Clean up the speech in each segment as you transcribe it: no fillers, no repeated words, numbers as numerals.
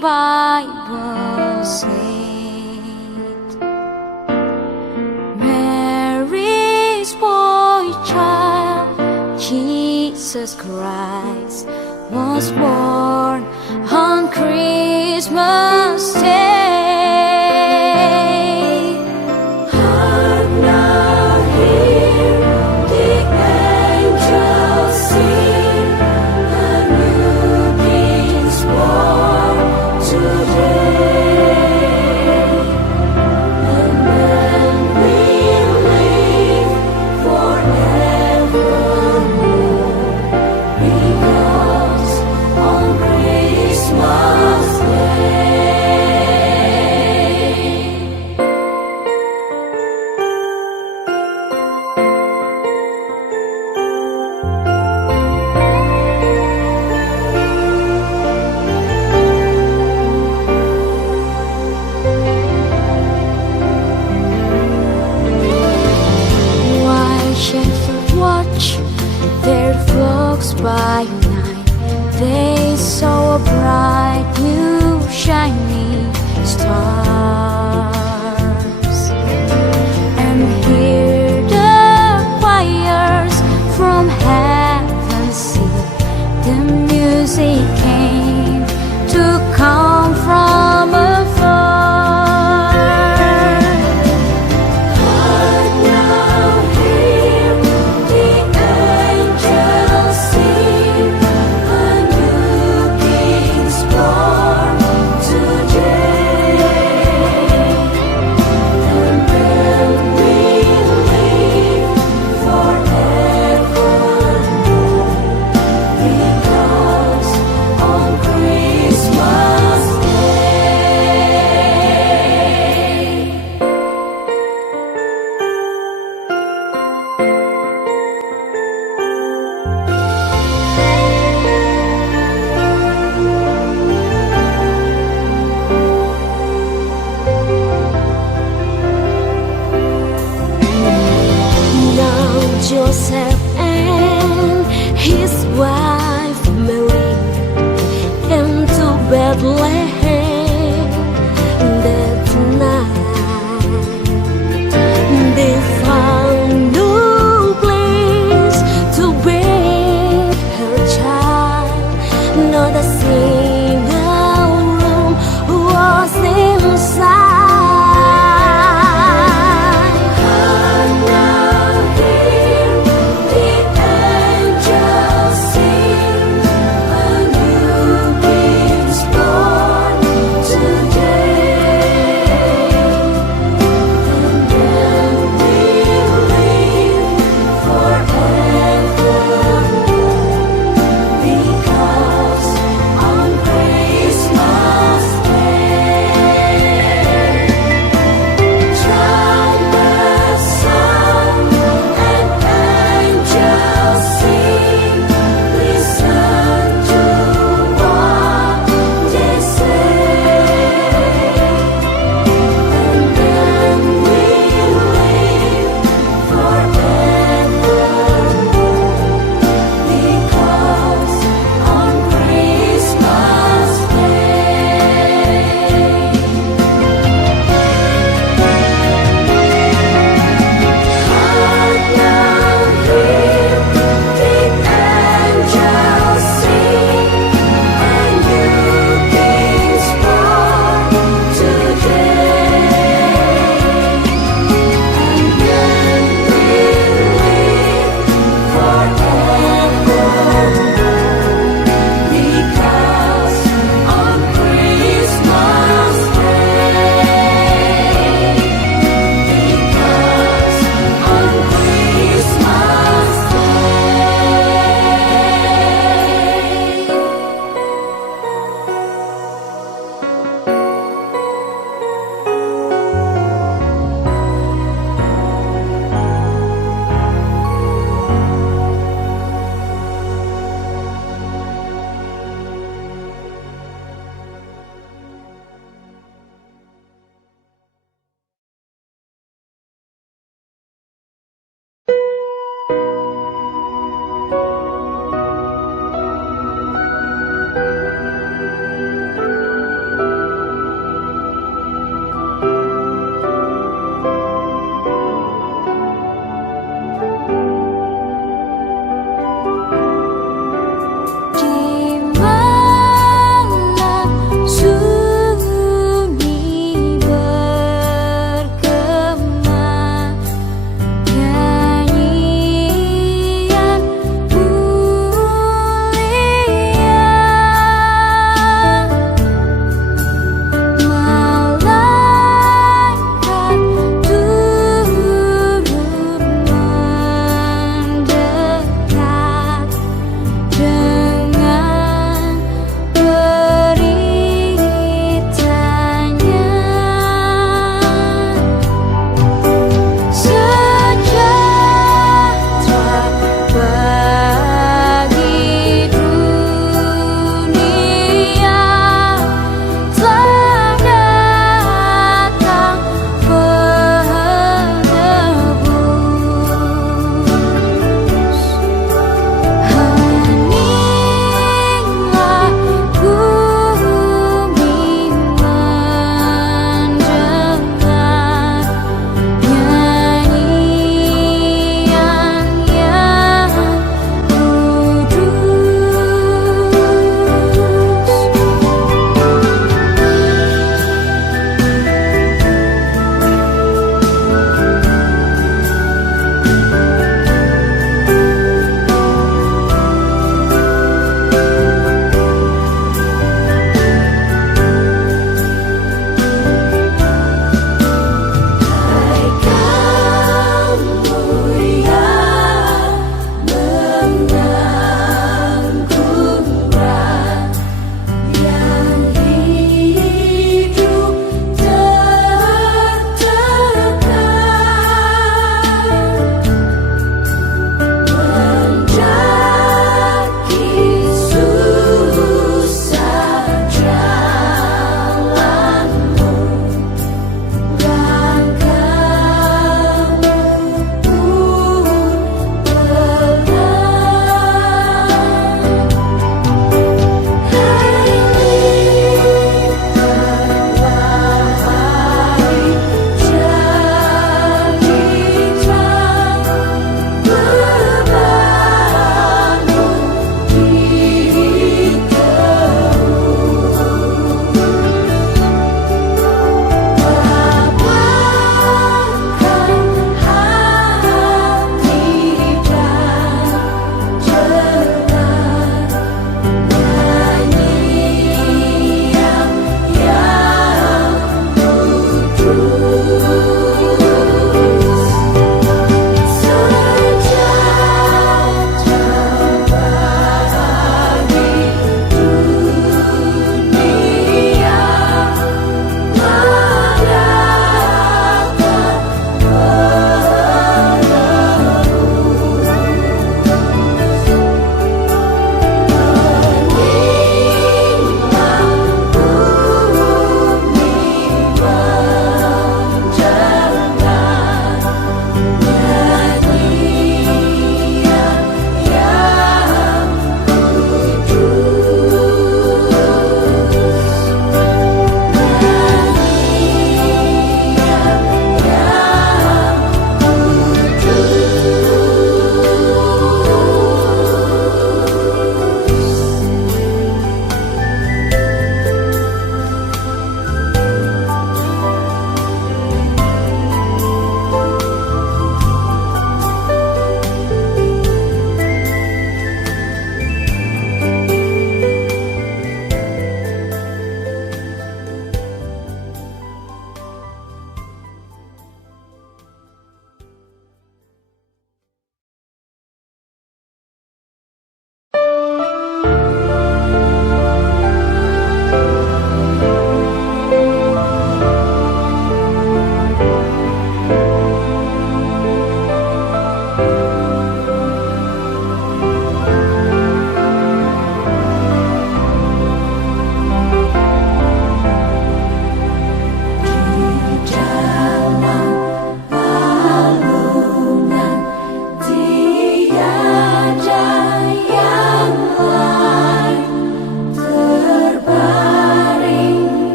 Bible said, Mary's boy child, Jesus Christ, was born on Christmas Day. Hark now, hear the angels sing, a new King's born today. And then we'll live forevermore, because on Christmas Day. While shepherds watch their flocks by night, they saw a bright new shining stars, and hear the choirs from heaven sing. The music came to come from afar. Hark now, hear the angels sing, a new King's born today. And then we'll live forevermore, because on Christmas Day. Now Joseph and his wife Mery came to Betlehem that night. They found no place to bring her child, not a single room was inside. Hark now, hear the angels sing, a new King's born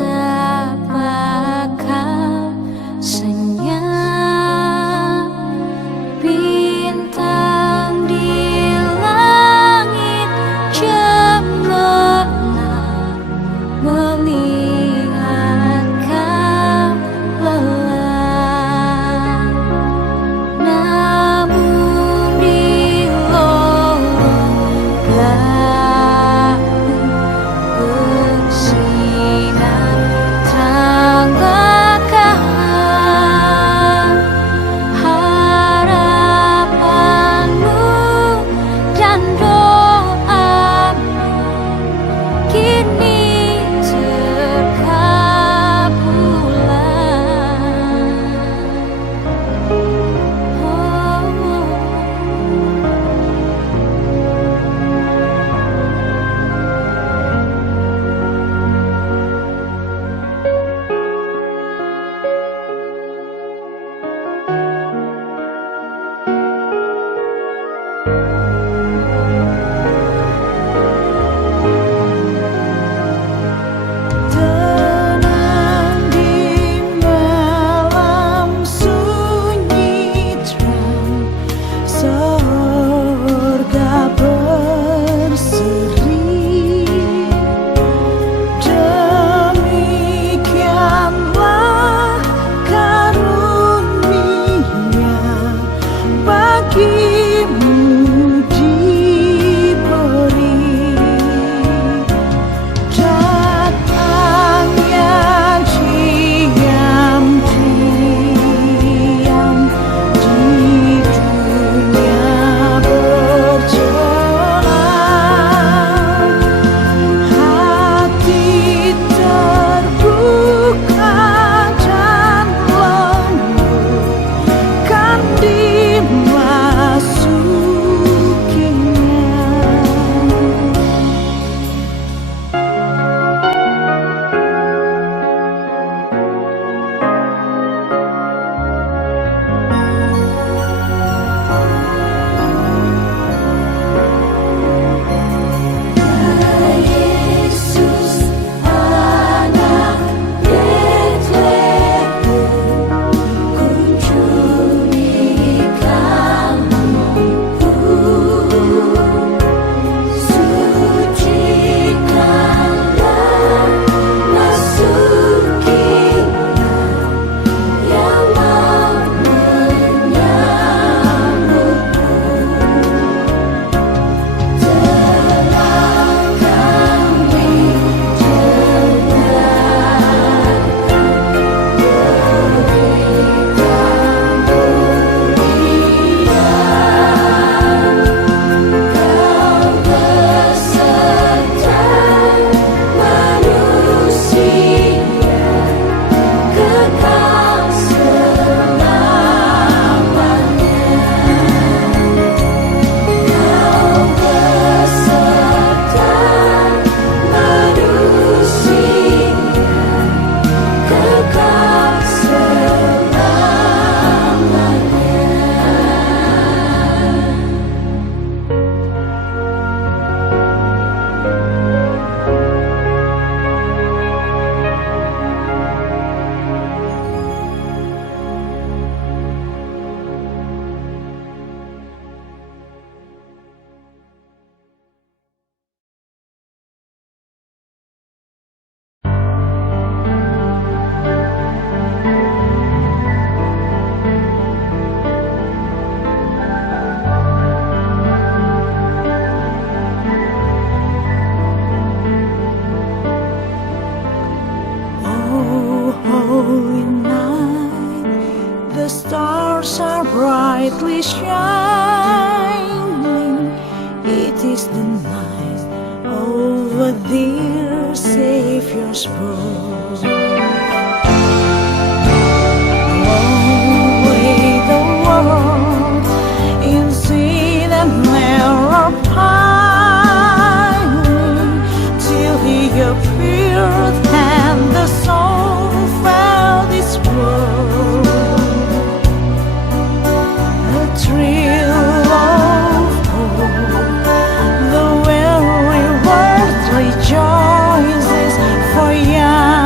betapa kau senyap, bintang di langit cemerlang melihat kau lelah. Namun di lorong gelap bersinar terang bakal harapanmu dan doamu kini terkabulan. Tenang di malam sunyi terang, sorga berseri. Demikianlah karunia bagimu diberi. Datangnya diam-diam di dunia berjalan, hati terbuka dan lembut kan dimasukinya. Yesus anak Betlehem, kunjungi kampungku, sucikanlah, masukilah yang mau menyambutku. Telah kami dengarkan berikan kemuliaan, kau beserta manusia kekal selamanya. Kau beserta manusia kekal Oh, holy night, the stars are brightly shining. It is the night of a dear Savior's birth. Long lay the world in sin and error pining, till He appeared and the soul felt His word. A thrill of hope, the very world rejoices, for young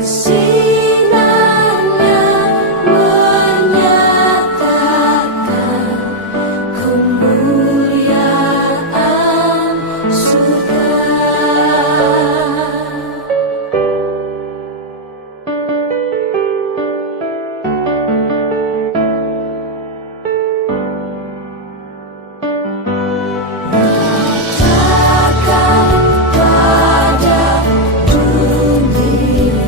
Sinarnya menyatakan kemuliaan surga. Nyatakan pada dunia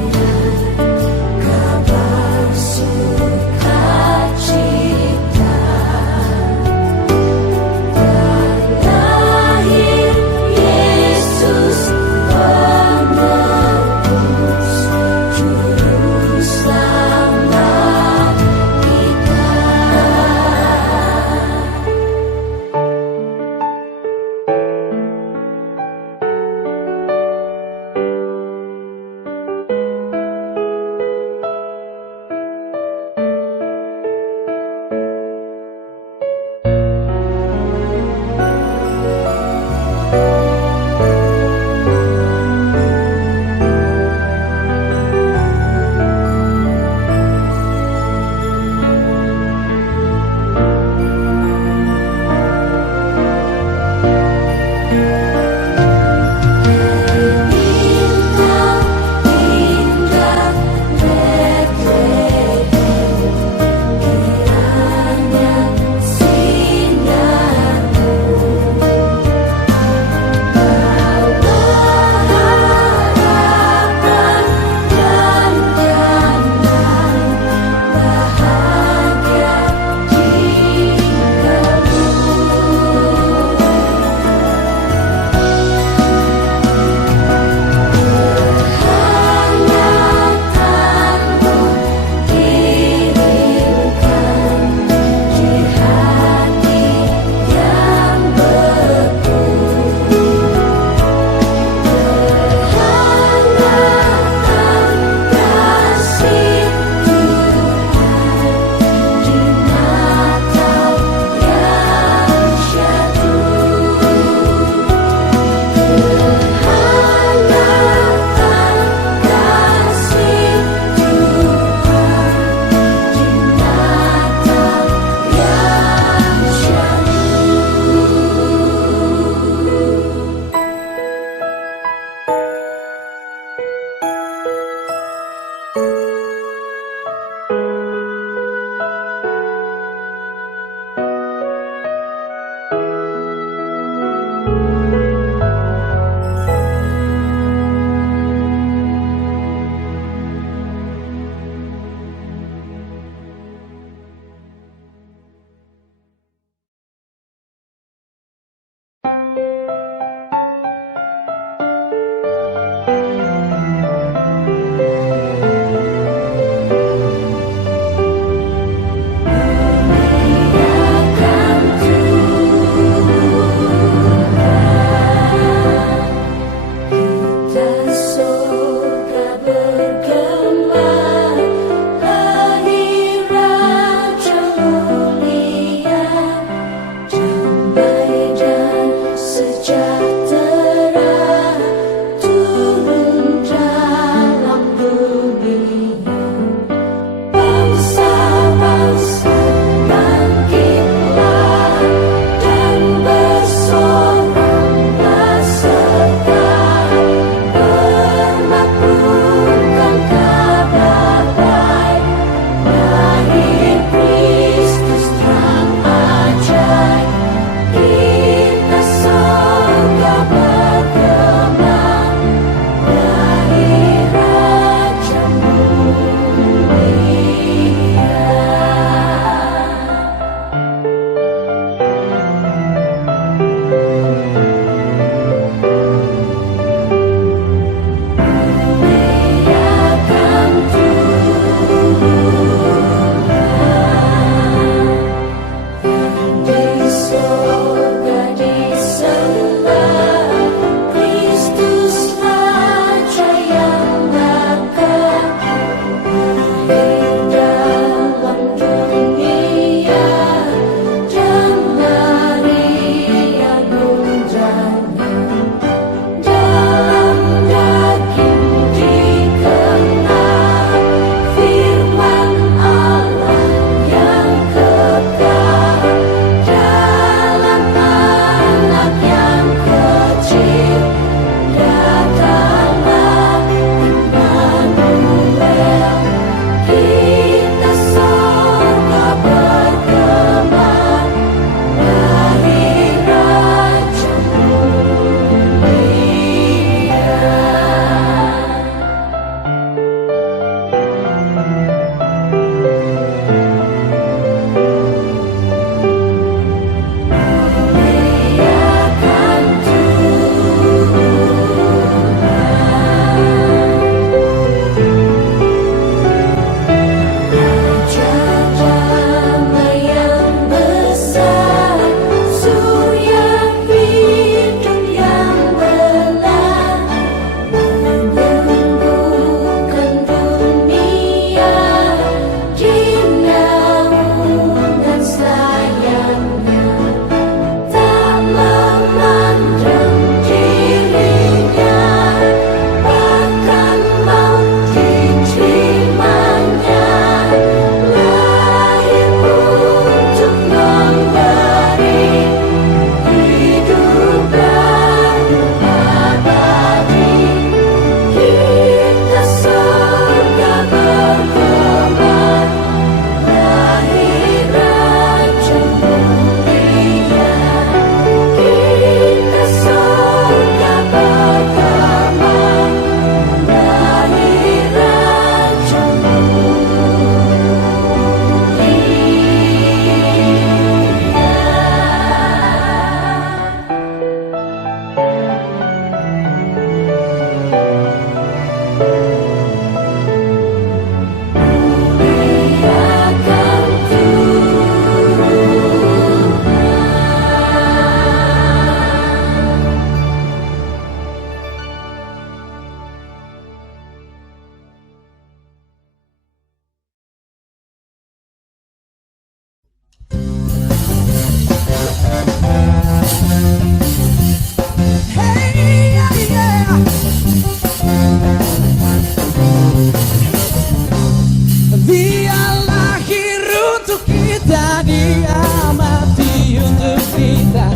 kita, dia mati untuk kita,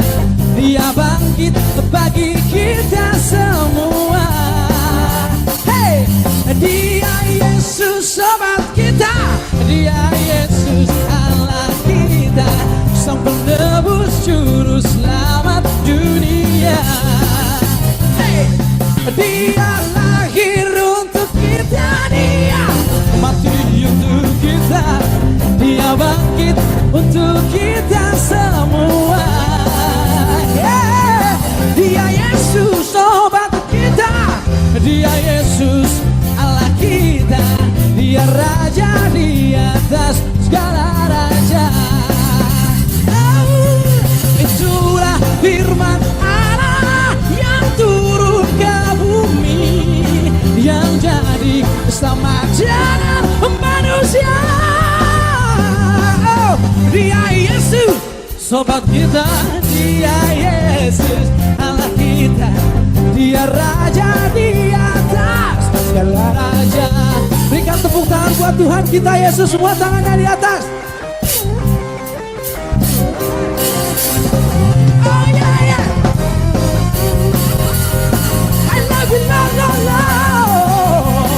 dia bangkit bagi kita semua. Hey, dia Yesus sobat kita, dia Yesus Allah kita, sang penebus juru selamat dunia. Hey, dia lahir untuk kita, dia mati untuk kita, dia bangkit untuk kita semua. Yeah. Dia Yesus sobat kita, dia Yesus Allah kita, dia Raja di atas segala raja. Itulah firman Allah yang turun ke bumi, yang jadi sama dengan manusia. Dia Yesus sobat kita, dia Yesus Allah kita, dia Raja di atas segala raja. Berikan tepuk tangan buat Tuhan kita Yesus, semua tangannya di atas. Oh yeah, yeah. I love you, love, love, love.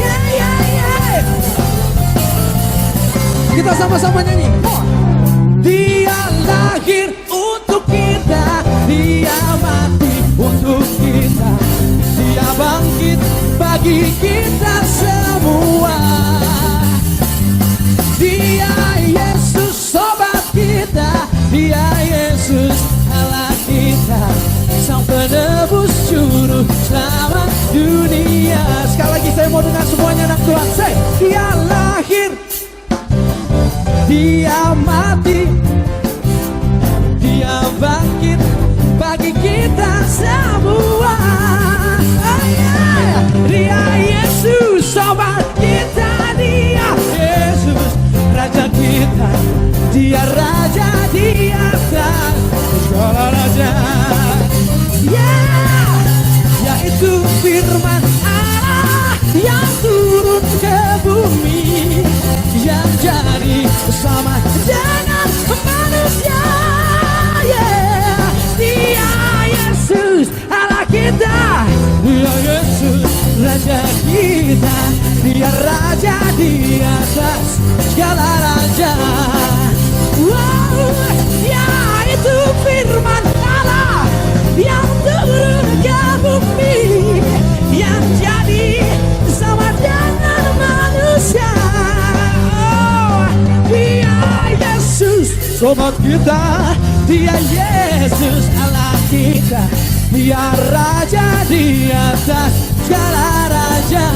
Yeah, yeah, yeah. Kita sama-sama nyanyi. Dia lahir untuk kita, dia mati untuk kita, dia bangkit bagi kita semua. Dia Yesus sobat kita, dia Yesus Allah kita, sang penebus juru selamat dunia. Sekali lagi saya mau dengar semuanya anak Tuhan. Say, dia lahir, dia mati, dia bangkit bagi kita semua. Oh yeah. Dia Yesus sobat kita, dia Yesus Raja kita, dia Raja di atas segala raja. Yeah. Yaitu firman Allah yang turun ke bumi, yang jadi bersama dengan manusia. Yeah. Dia Yesus Allah kita, dia Yesus Raja kita, dia Raja di atas segala raja. Wow, ya itu firman Allah yang turun ke bumi, yang jadi sama dengan manusia. Oh, dia Yesus sobat kita, dia Yesus Allah kita, dia Raja di atas segala raja.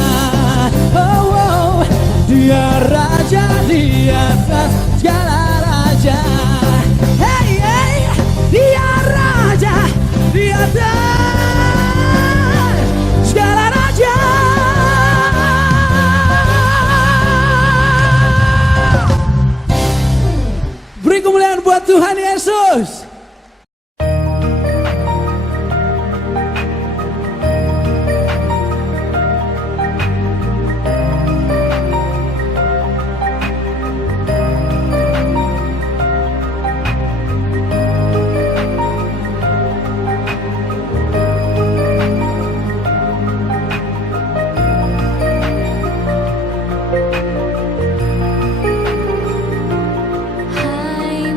Oh, oh, dia Raja di atas segala raja. Hey, hey, dia Raja di atas segala raja. Beri kemuliaan buat Tuhan Yesus. Hai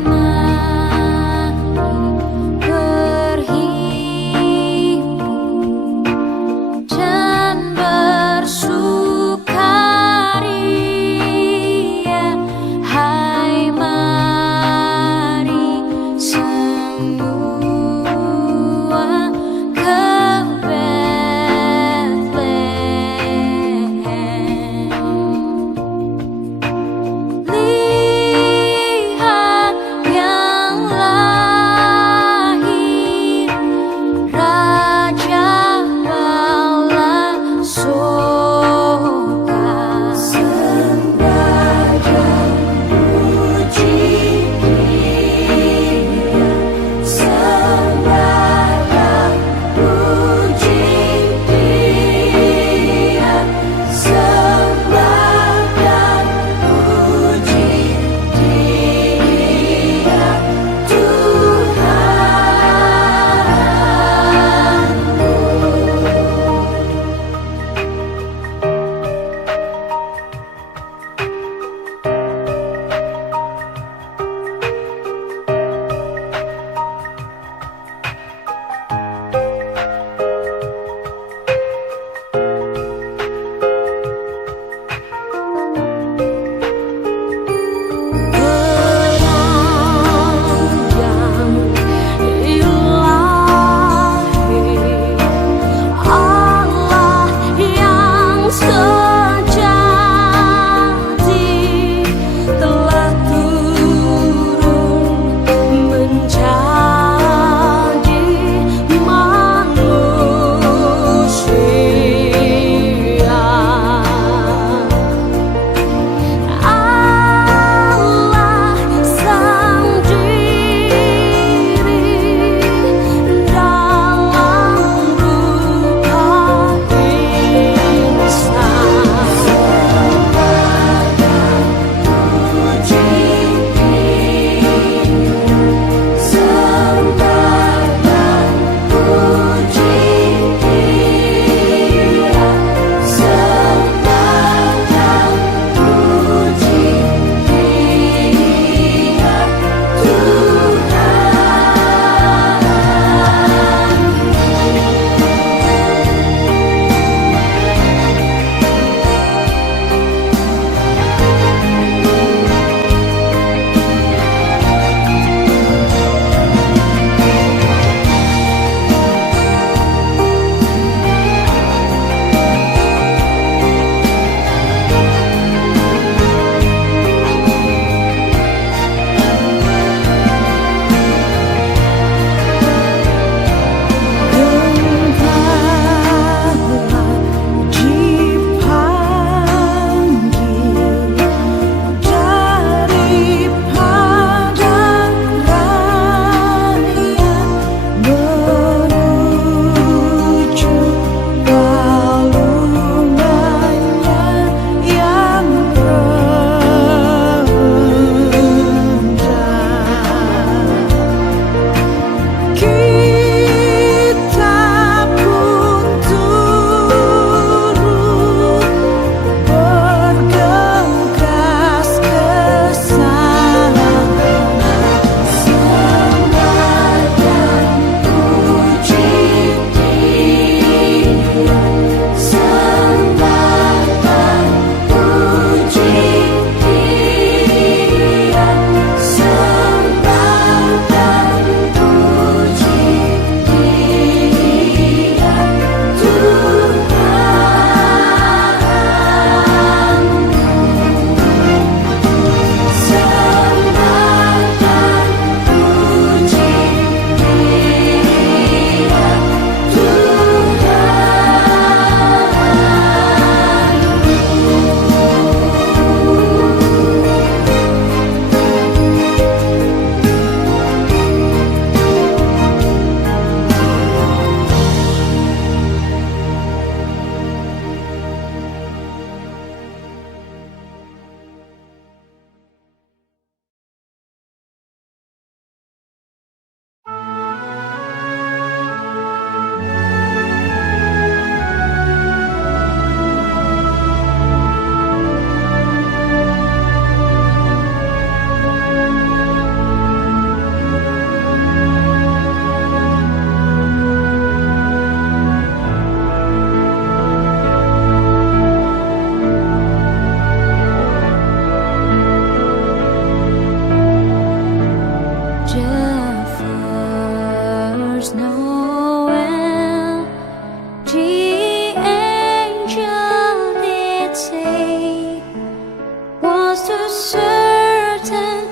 certain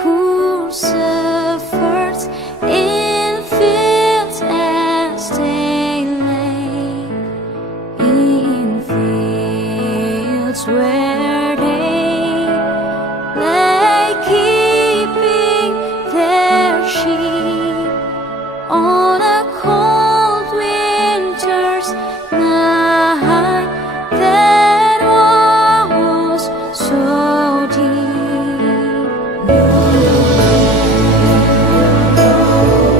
poor shepherds in fields as they lay, in fields where they lay keeping their sheep on a cold winter's night that was so deep. Nowhere,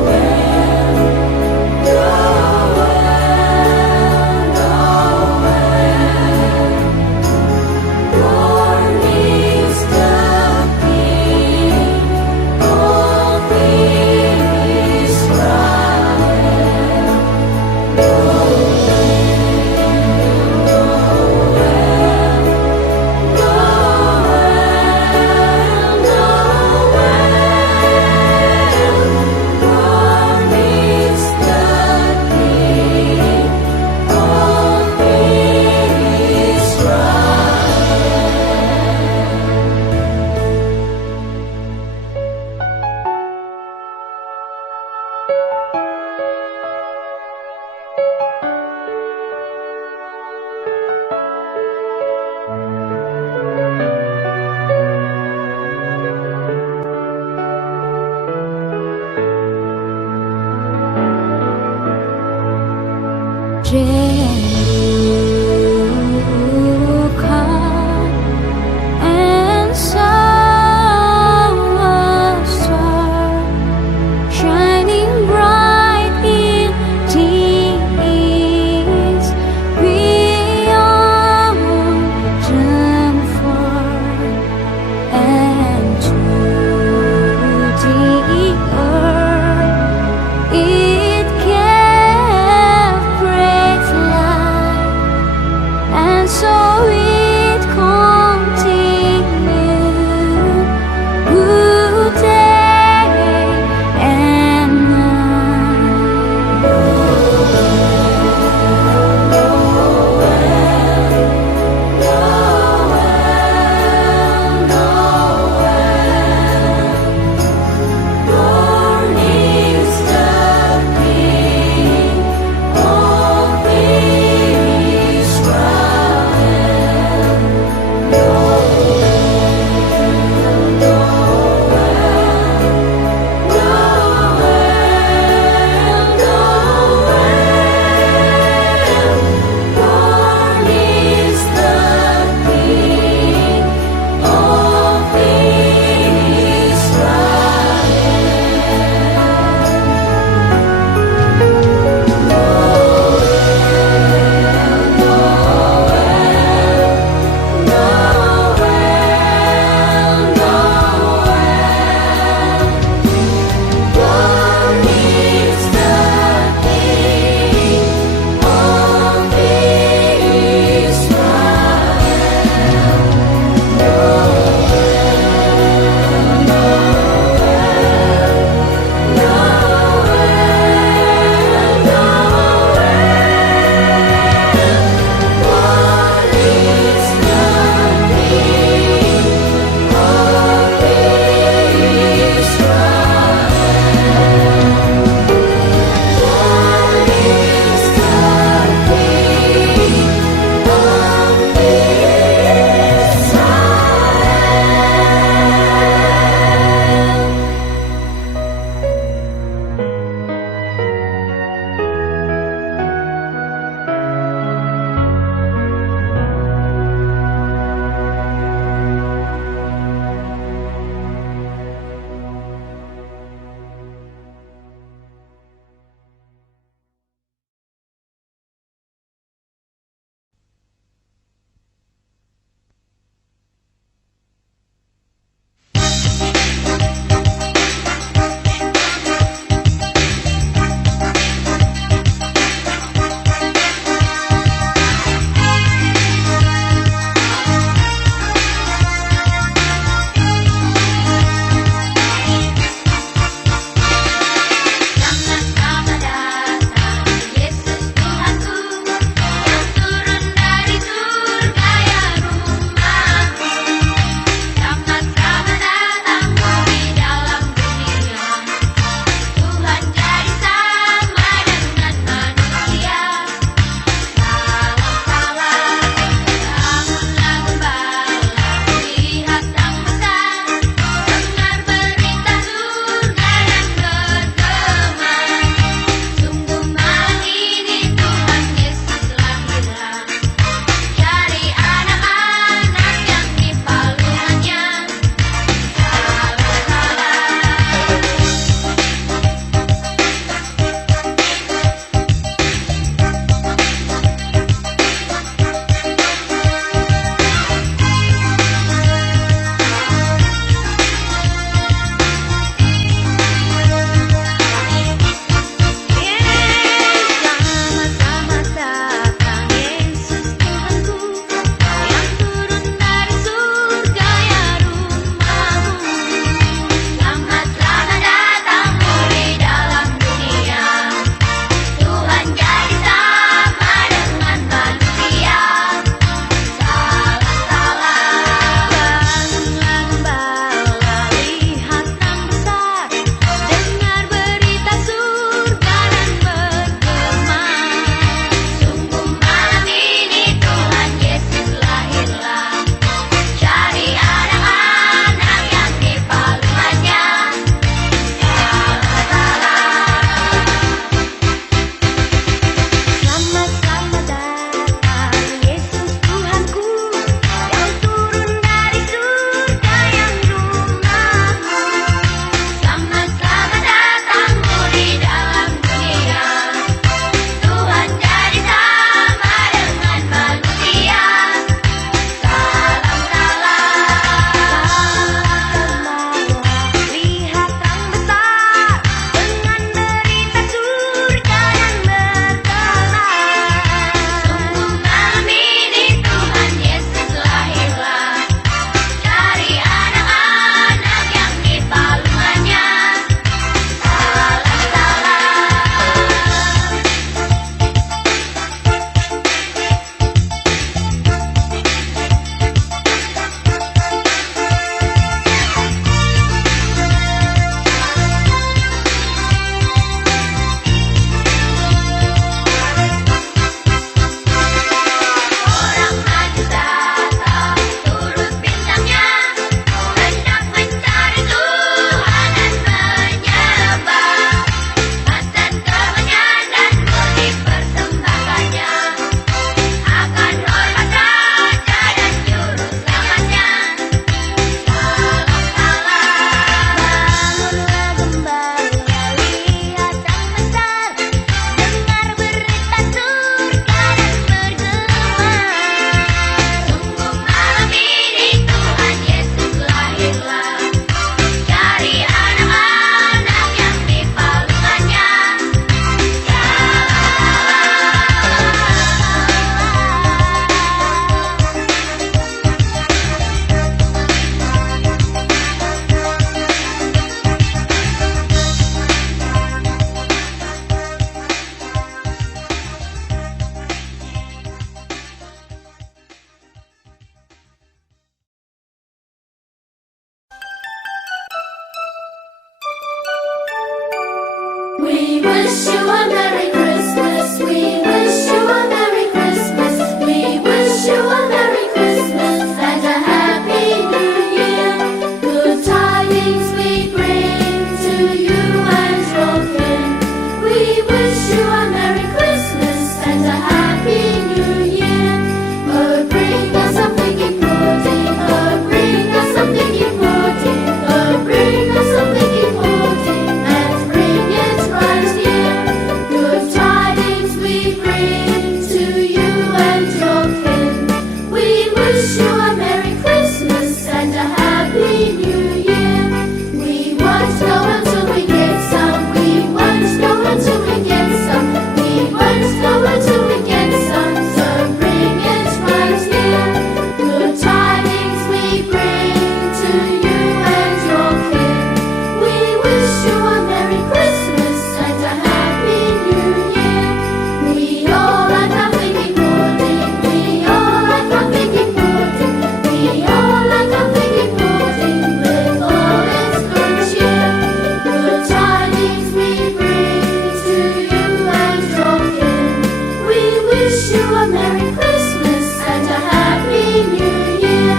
wish you a Merry Christmas. We wish you a Merry Christmas. We wish you a Merry Christmas and a Happy New Year. Good tidings we bring to you and your kin. We wish you a Merry Christmas and a Happy New Year. Oh, bring us a piggy pudding. Oh, bring us a piggy pudding. Oh, bring us a piggy pudding and bring it right here. Good tidings we bring to you and your kin. We wish you a Merry Christmas and a Happy New Year. We won't go until we get some. We won't go until we get some. We won't go until we get some. So bring it right here. Good tidings we bring to you and your kin. We wish you a Merry Christmas and a Happy New Year. We all like a piggy pudding. We all like a piggy pudding. We all like a piggy pudding with all its good cheer. Good tidings we bring to you and your kin. We wish you a Merry Christmas and a Happy New Year.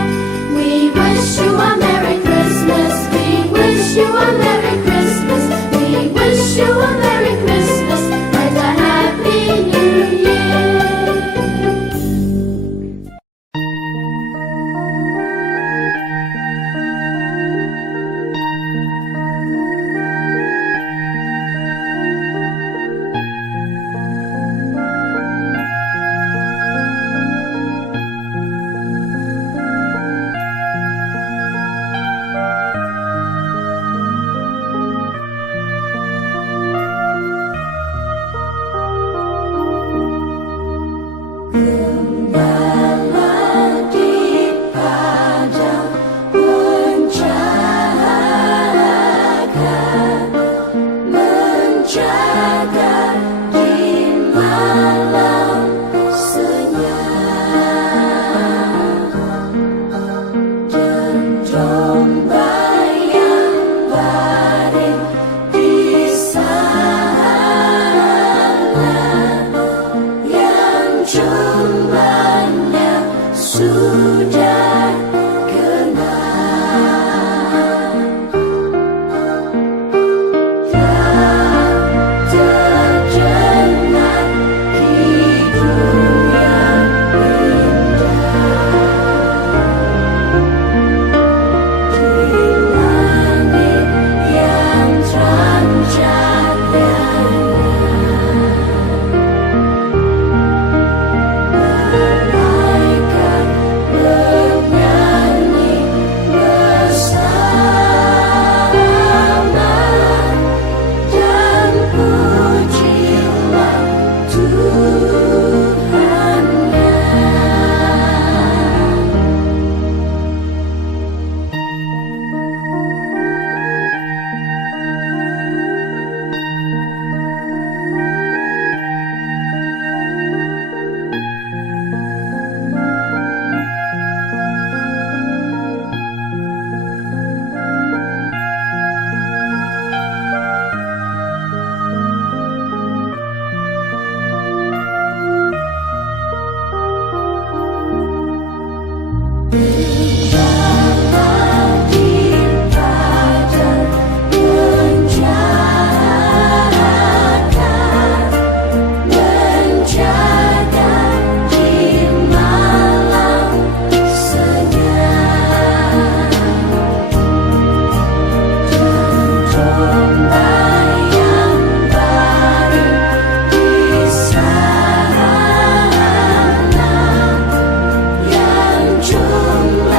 We wish you a Merry Christmas. We wish you a Merry Christmas. We wish you a Merry Christmas and a Happy New Year. Gembala di Padang menjaga di malam senyap, dan domba yang baring di sana, yang jumlahnya sudah genap. Tak terdengar hidung yang indah di langit yang terang cahayanya. Malaikat bernyanyi bersama, dan pujilah Tuhannya. Gembala di Padang menjaga di malam senyap, dan domba yang baring di sana, yang jumlahnya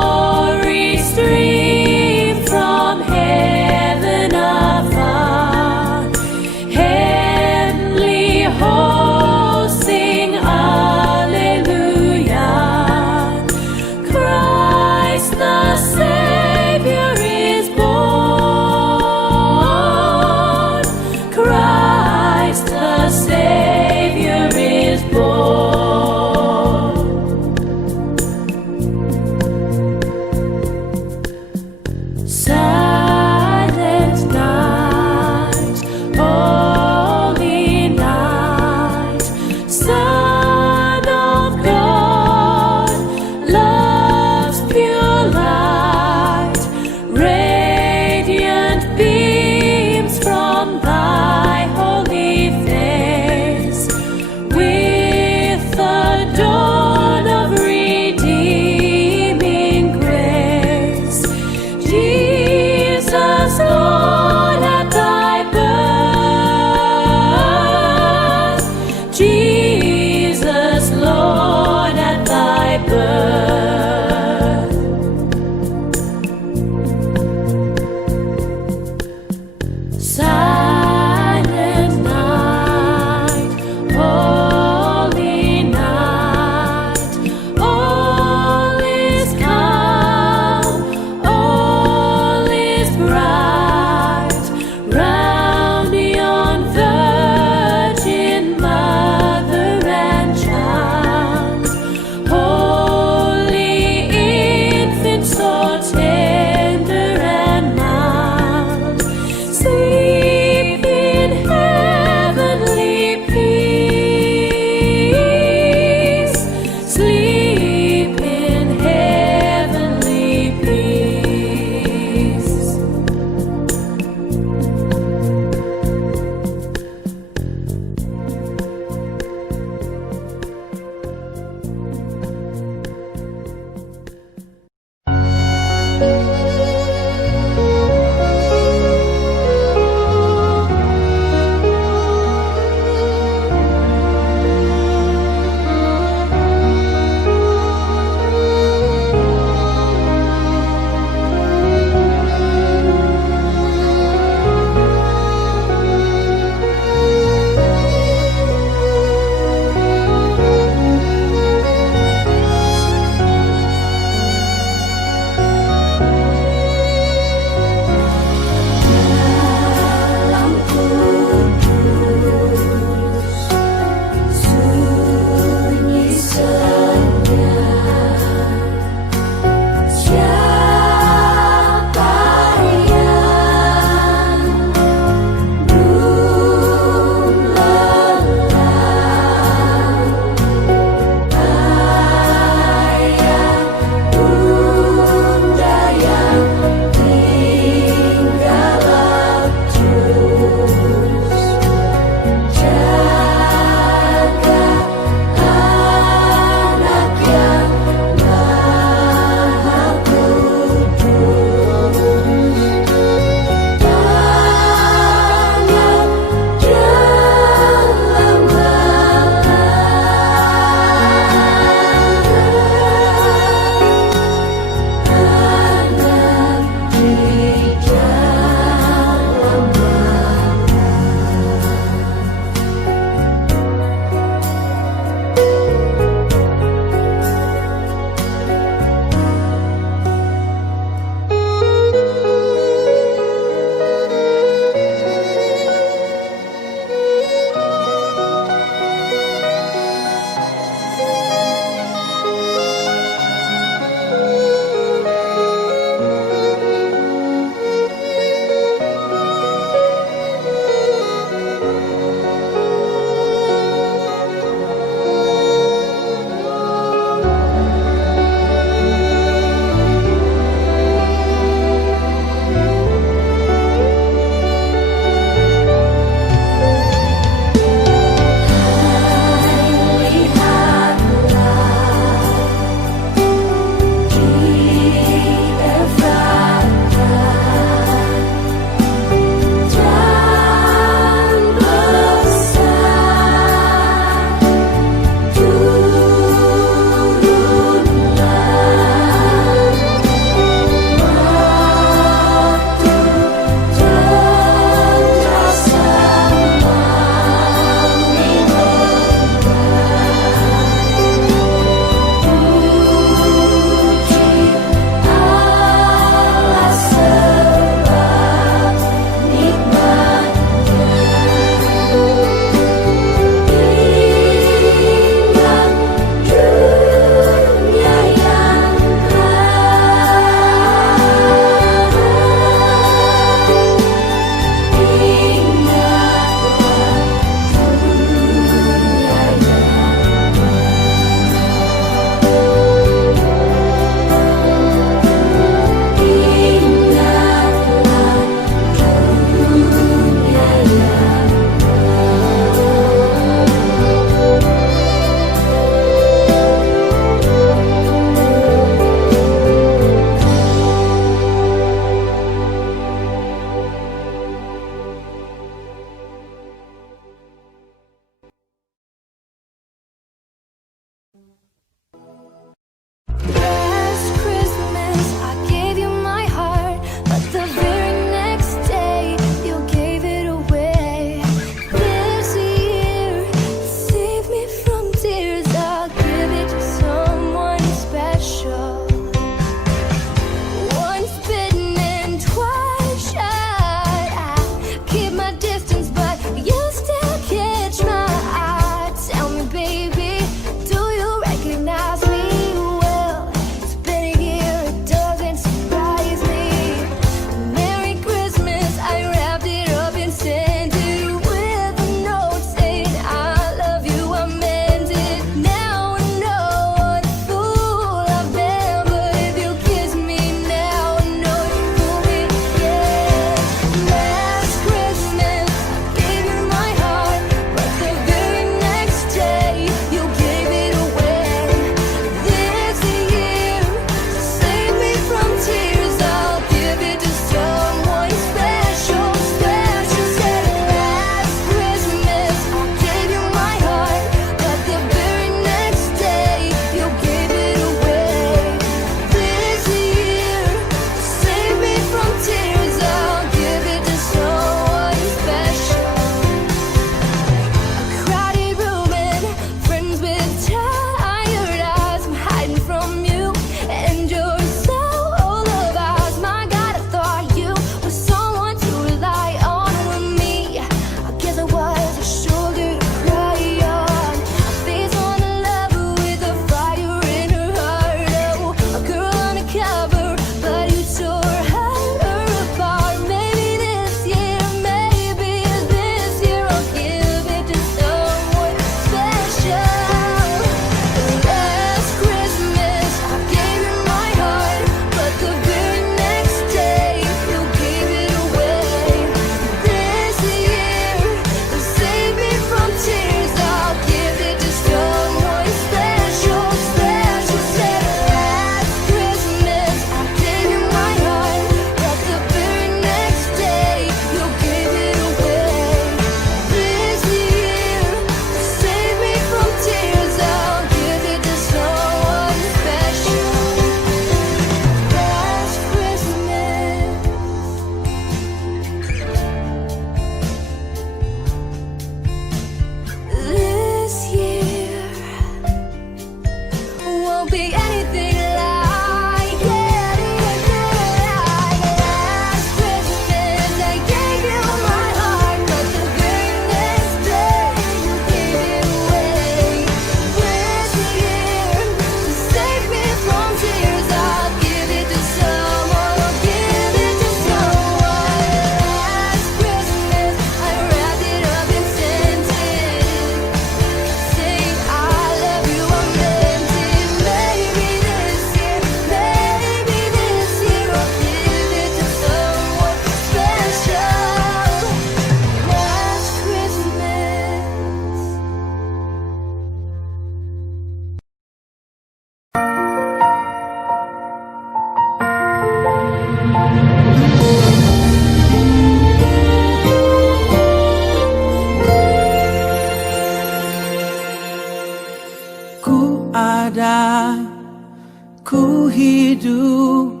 hidup,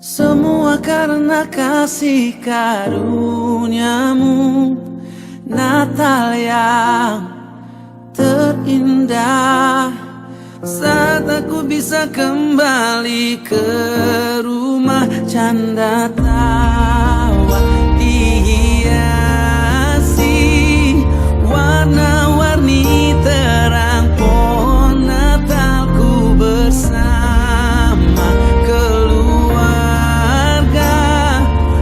semua karena kasih karuniamu. Natal yang terindah, saat aku bisa kembali ke rumah. Canda tawa dihiasi warna-warni terang pohon Natalku bersama keluarga.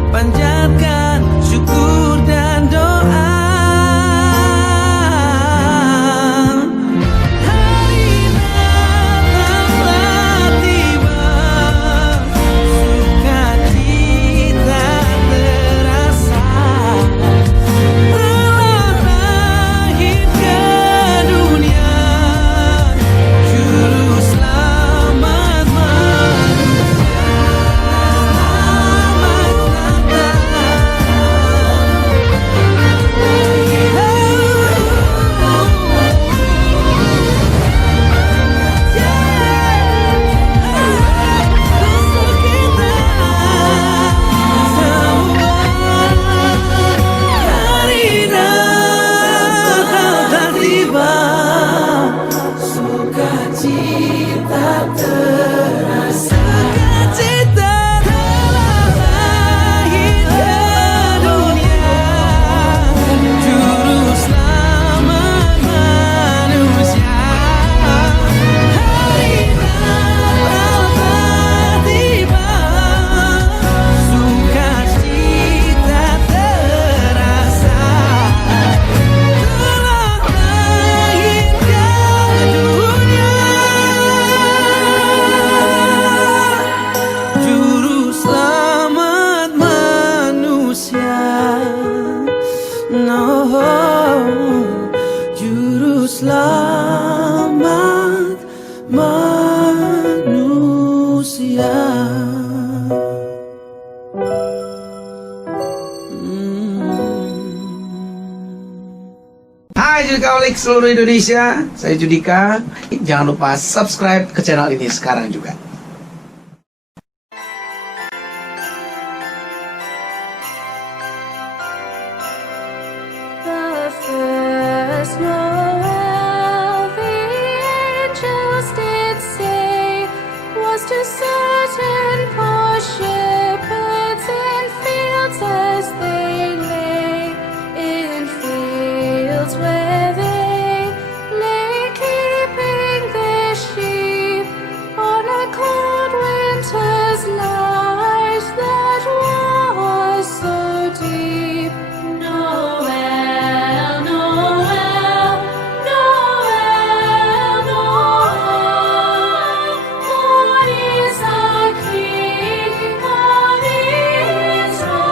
Panjatkan syukur dan doa. Judikaulik seluruh Indonesia, saya Judika. Jangan lupa subscribe ke channel ini sekarang juga. The first Noel, the angels did say, was to certain poor shepherds in fields as they lay, in fields where they lay keeping their sheep on a cold winter's night that was so deep. Noel, Noel, Noel, Noel, born is our King of Israel.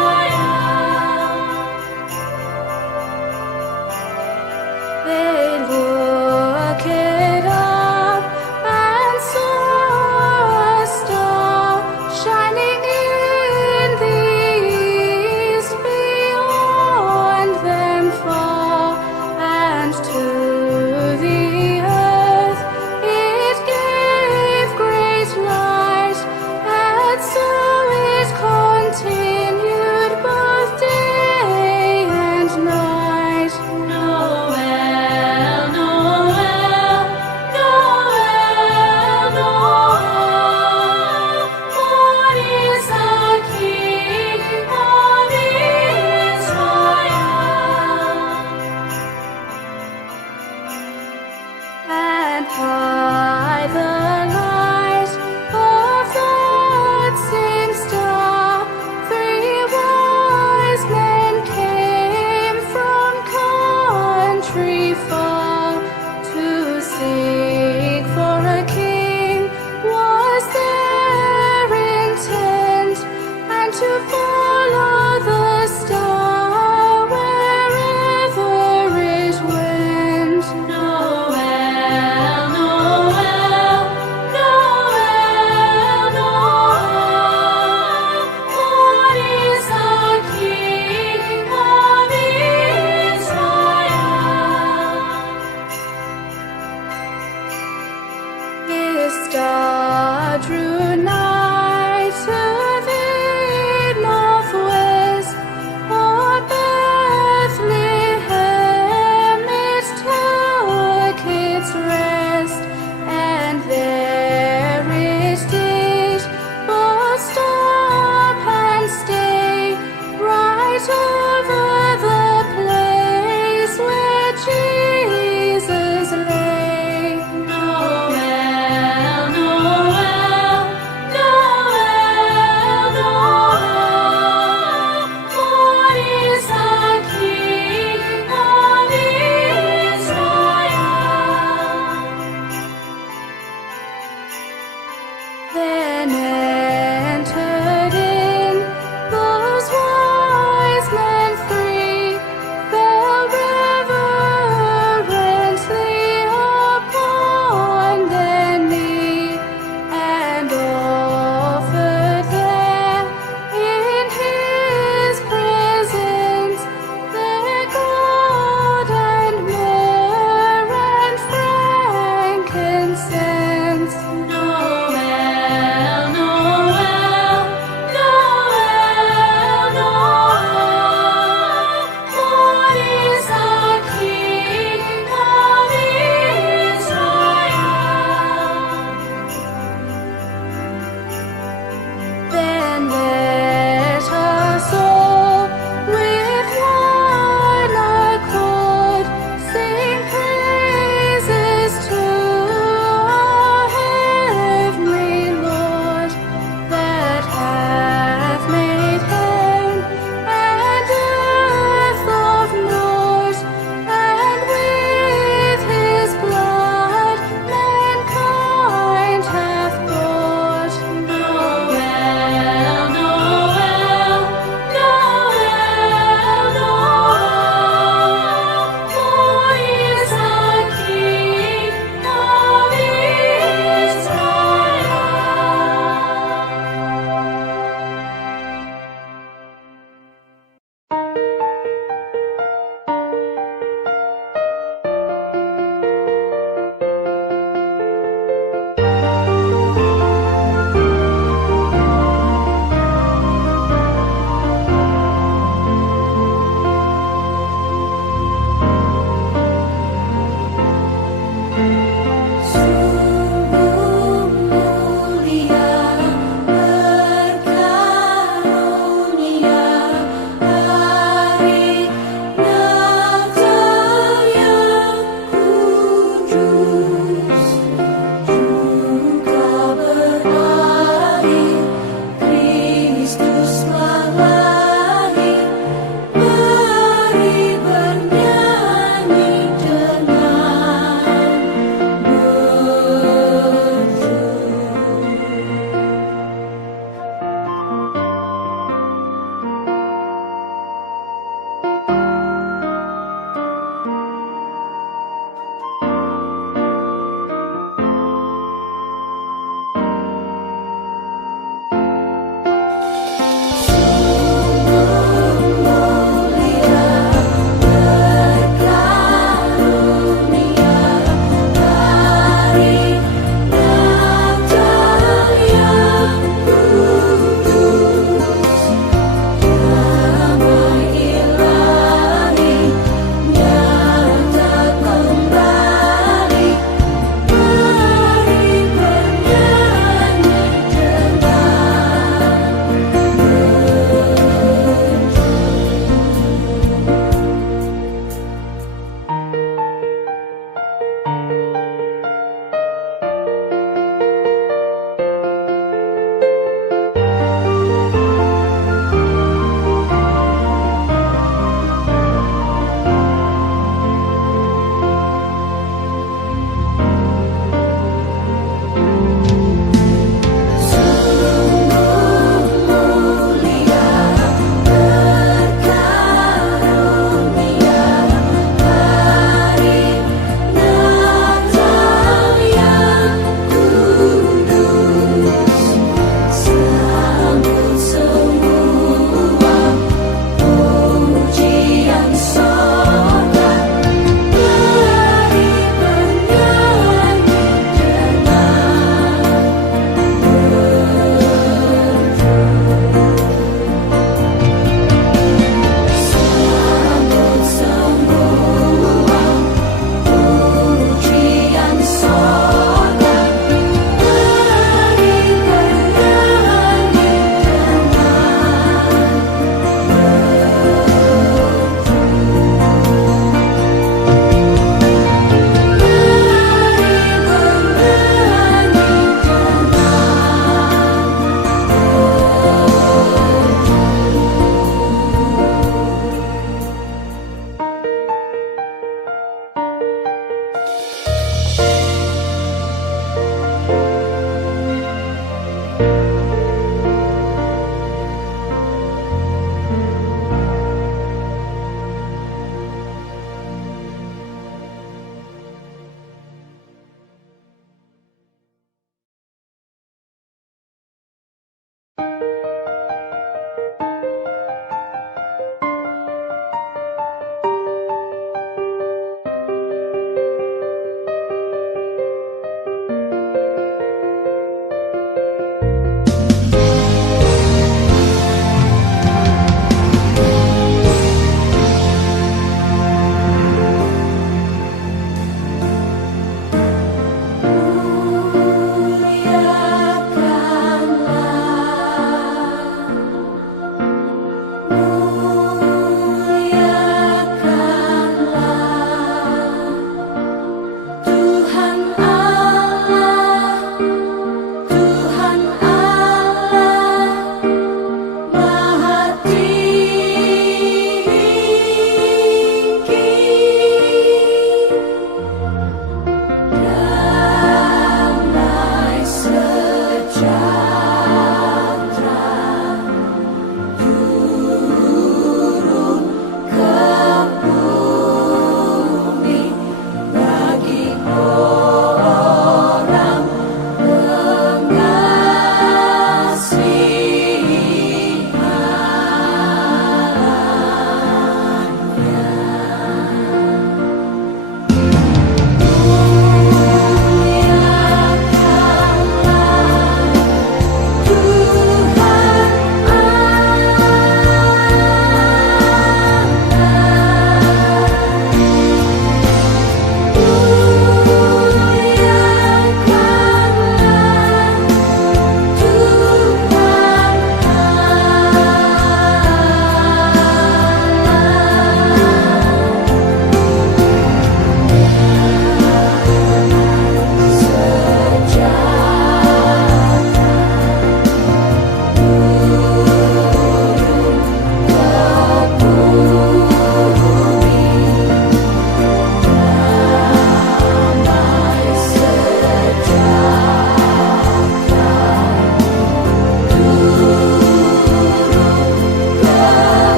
They looked up and saw a star shining in the east beyond them far, and to the earth it gave great light, and so it continued both day and night. Noel, Noel, Noel, Noel, born is our King of Israel. And by the light of that same star, 3 wise men came from country far. To seek for a king was their intent, and to follow the star wherever it went. Noel, Noel, Noel, Noel, born is our King of Israel. His star drew nigh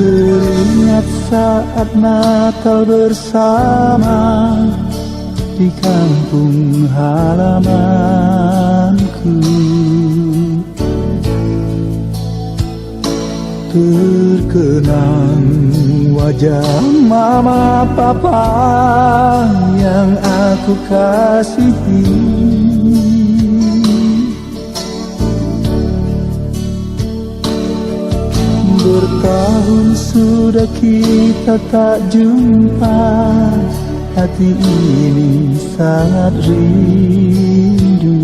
Teringat saat Natal bersama di kampung halamanku, terkenang wajah mama papa yang aku kasihi. Bertahun sudah kita tak jumpa, hati ini sangat rindu.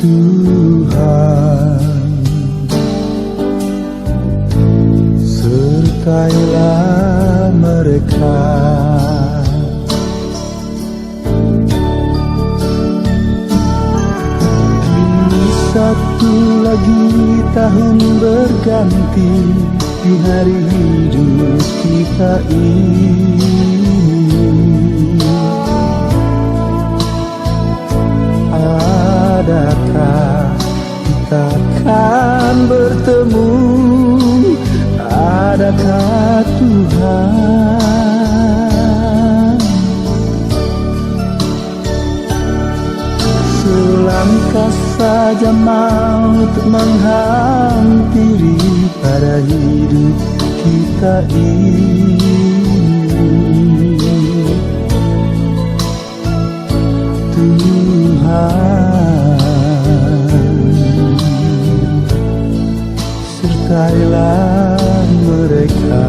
Tuhan, sertailah mereka. Satu lagi tahun berganti di hari hidup kita ini. Adakah kita akan bertemu? Adakah Tuhan? Selangkah saja maut menghampiri pada hidup kita ini. Tuhan, sertailah mereka.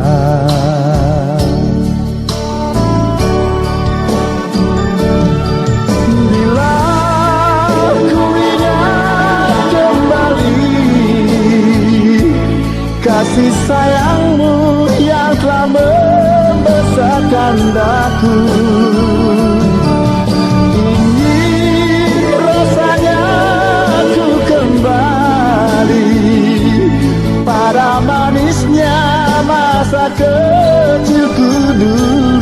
Kasih sayangmu yang telah membesarkan daku, ingin rasanya ku kembali pada manisnya masa kecilku dulu.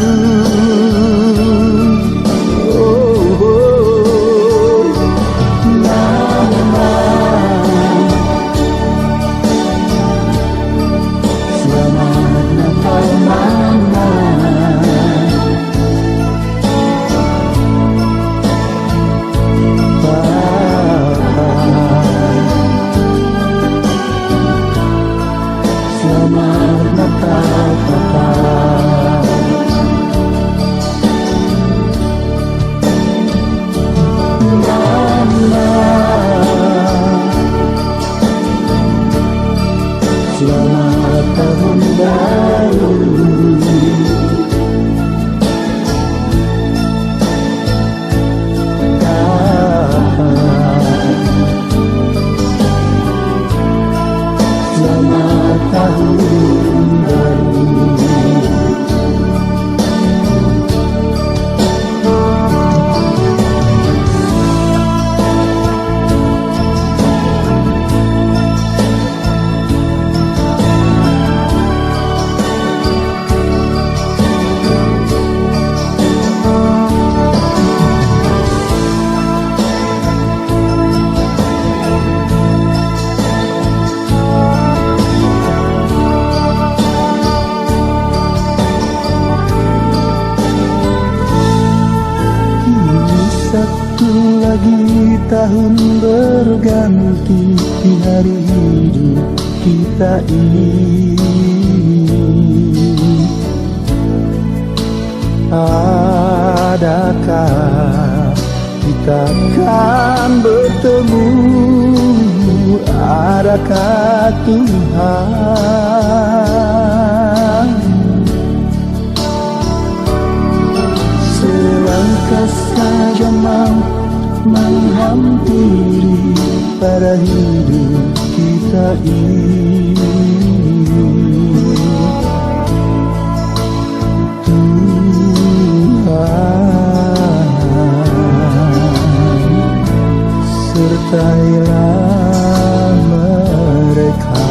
Tahun berganti di hari hidup kita ini. Adakah kita akan bertemu? Adakah Tuhan? Selangkah saja mau menghampiri pada hidup kita ini. Sertailah mereka.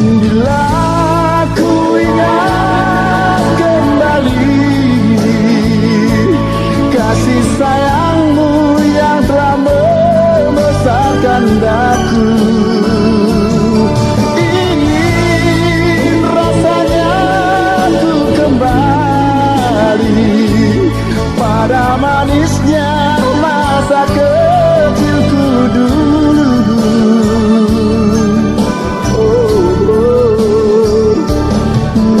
Bila ku ingat kembali kasih sayangmu yang telah membesarkan daku, ingin rasanya ku kembali pada manisnya masa kecilku dulu. Oh, oh,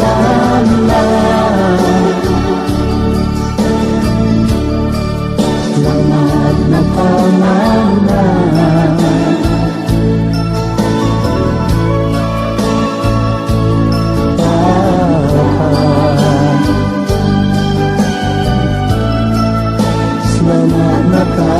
Nana, Selamat Natal Nana. Selamat Natal